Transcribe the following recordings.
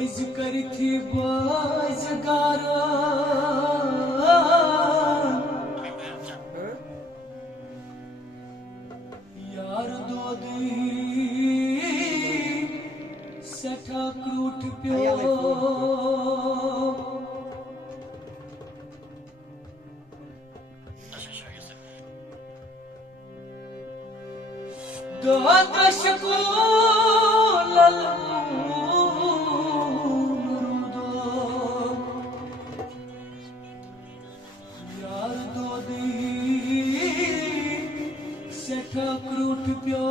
Boys karithi boys gara यार दो दी सठा क्रूट प्यो दो दश को यार दो दी सठा क्रूट प्यो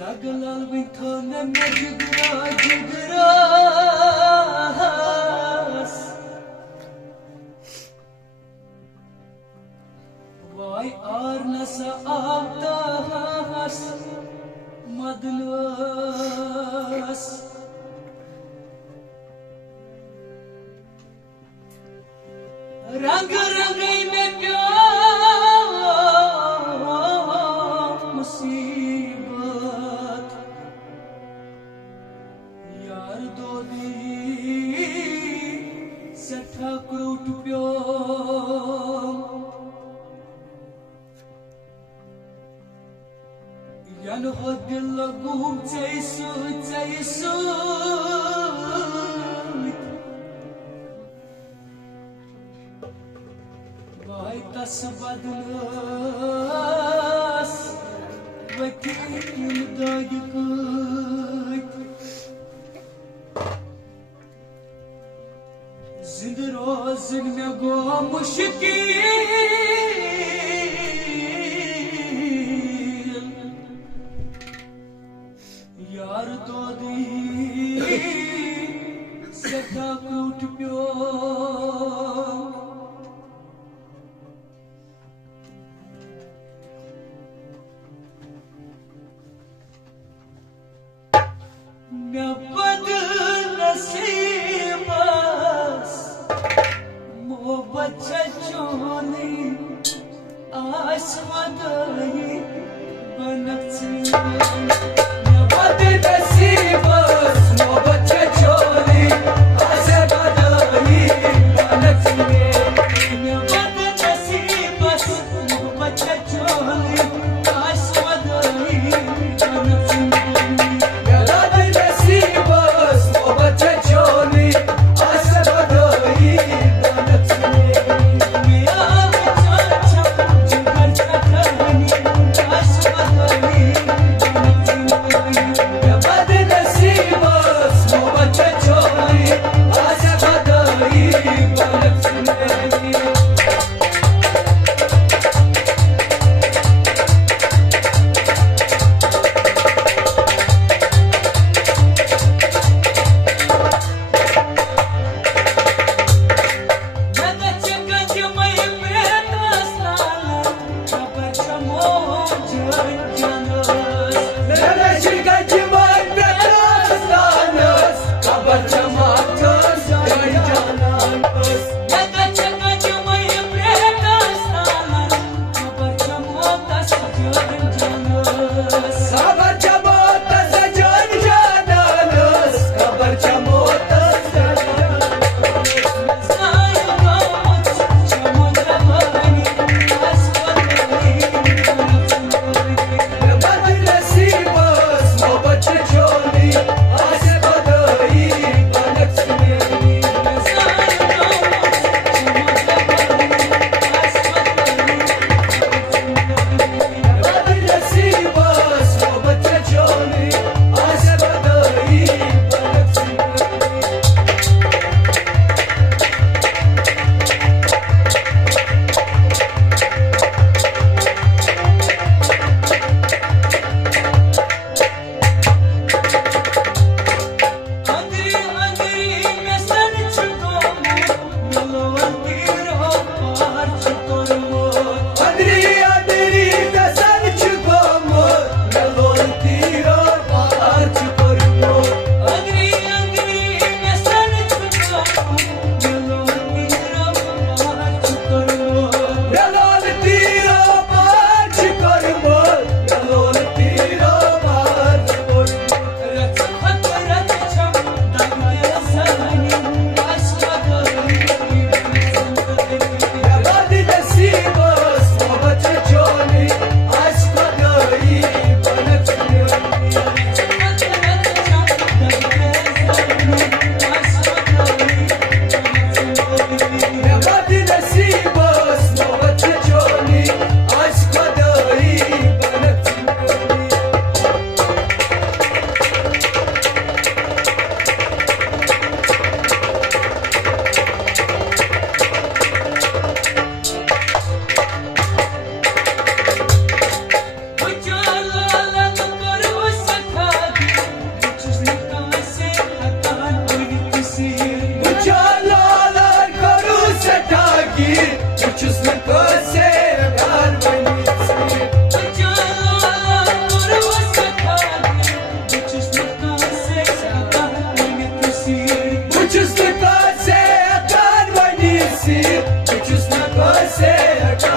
दगलाल बिठो ने जिगरास वाई आर नसा आवतास मदलस रंग रंगई में प्यार मुसीबत यार दो दी सठा क्रूट प्यो यान हो दिल गुम चैसु Vai tas badlas vakil dagkut zind rozin me go mushkil yar do di seta kut pyo बद नसीबस मो बच्चा चोनी आसमदाई बनक्सी बद नसीबस मो बच्चा चोनी आसमदाई बनक्सी बद नसीबस मो बच्चा चोनी आसमदाई बनक्सी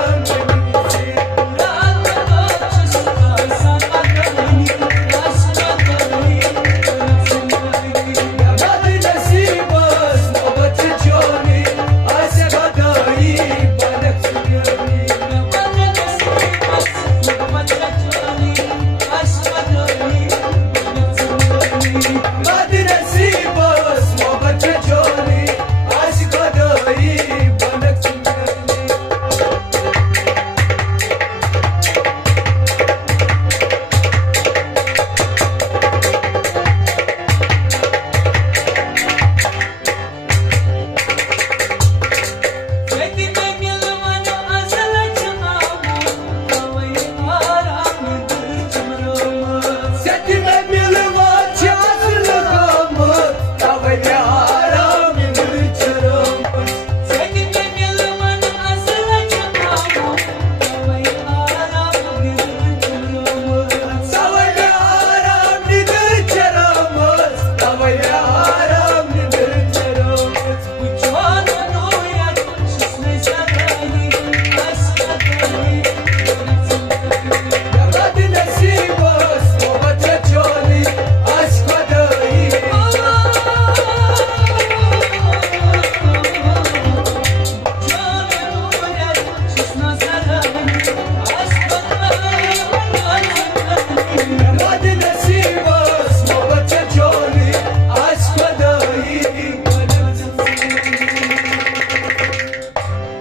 रंग